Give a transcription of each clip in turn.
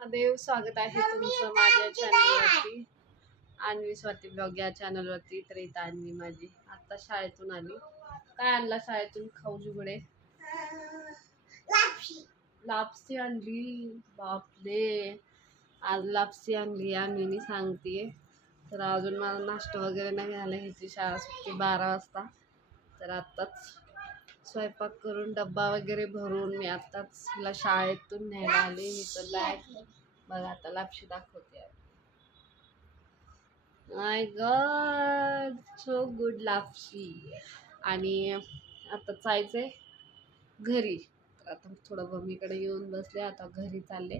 महादेव स्वागत आहे तुमचं माझ्या चॅनलवरती आणवी स्वाती ब्लॉग या चॅनलवरती तर इथं आणवी माझी. आता शाळेतून आली. काय आणला शाळेतून? खाऊ जुगडे लापसी आणली. बापरे. आज लापसी आणली आणवीनी सांगते तर अजून मला नाश्ता वगैरे नाही झाला. ह्याची शाळा सुटते बारा वाजता. तर आत्ताच स्वयंपाक करून डब्बा वगैरे भरून मी आत्ताच हिला शाळेतून न्यायला आले. हिचं बॅग बघा आता लापशी दाखवते माय गॉड सो गुड लापशी. आणि आता जायचंय घरी. तर आता थोडं मम्मीकडे येऊन बसले आता घरी चालले.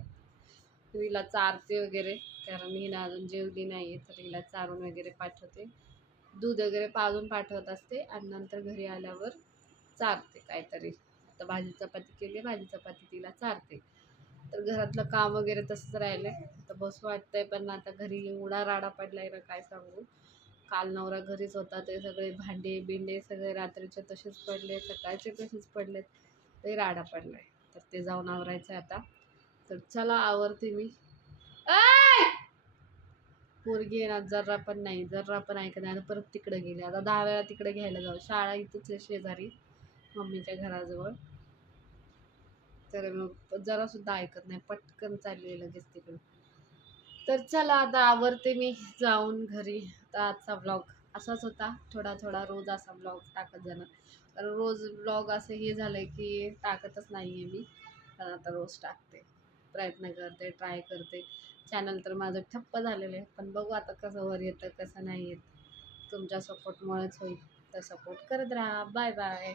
हिला चारते वगैरे कारण हिला अजून जेवली नाही आहे तर हिला चारून वगैरे पाठवते. दूध वगैरे पाजून पाठवत असते आणि नंतर घरी आल्यावर चारते काहीतरी. आता भाजी चपाती केली भाजी चपाती तिला चारते. तर घरातलं काम वगैरे तसंच राहिलं आहे तर बसू वाटतंय पण आता घरी एवढा राडा पडलाय ना काय सांगू. काल नवरा घरीच होता ते सगळे भांडे बिंडे सगळे रात्रीचे तसेच पडले सकाळचे तसेच पडलेत. ते राडा पडलाय. तर ते जाऊन आवरायचं आहे आता. तर चला आवरते मी. पोरगी आहे ना जर्रा पण नाही जर्रा पण ऐकत नाही. परत तिकडे गेली. आता दहा वेळा तिकडे घ्यायला जाऊ. शाळा इथंच आहे शेजारी. मम्मीच्या घराजवळ. तर मग जरासुद्धा ऐकत नाही पटकन चालली लगेच तिकडं तर चला आता आवरते मी जाऊन घरी. आता आजचा ब्लॉग असाच होता. थोडा थोडा रोज असा ब्लॉग टाकत जाणार कारण रोज ब्लॉग असं हे झालं आहे की टाकतच नाही आहे मी. पण आता रोज टाकते. प्रयत्न करते ट्राय करते. चॅनल तर माझं ठप्प झालेलं आहे. पण बघू आता कसं वर येतं कसं नाही येत. तुमच्या सपोर्टमुळेच होईल. तर सपोर्ट करत राहा. Bye bye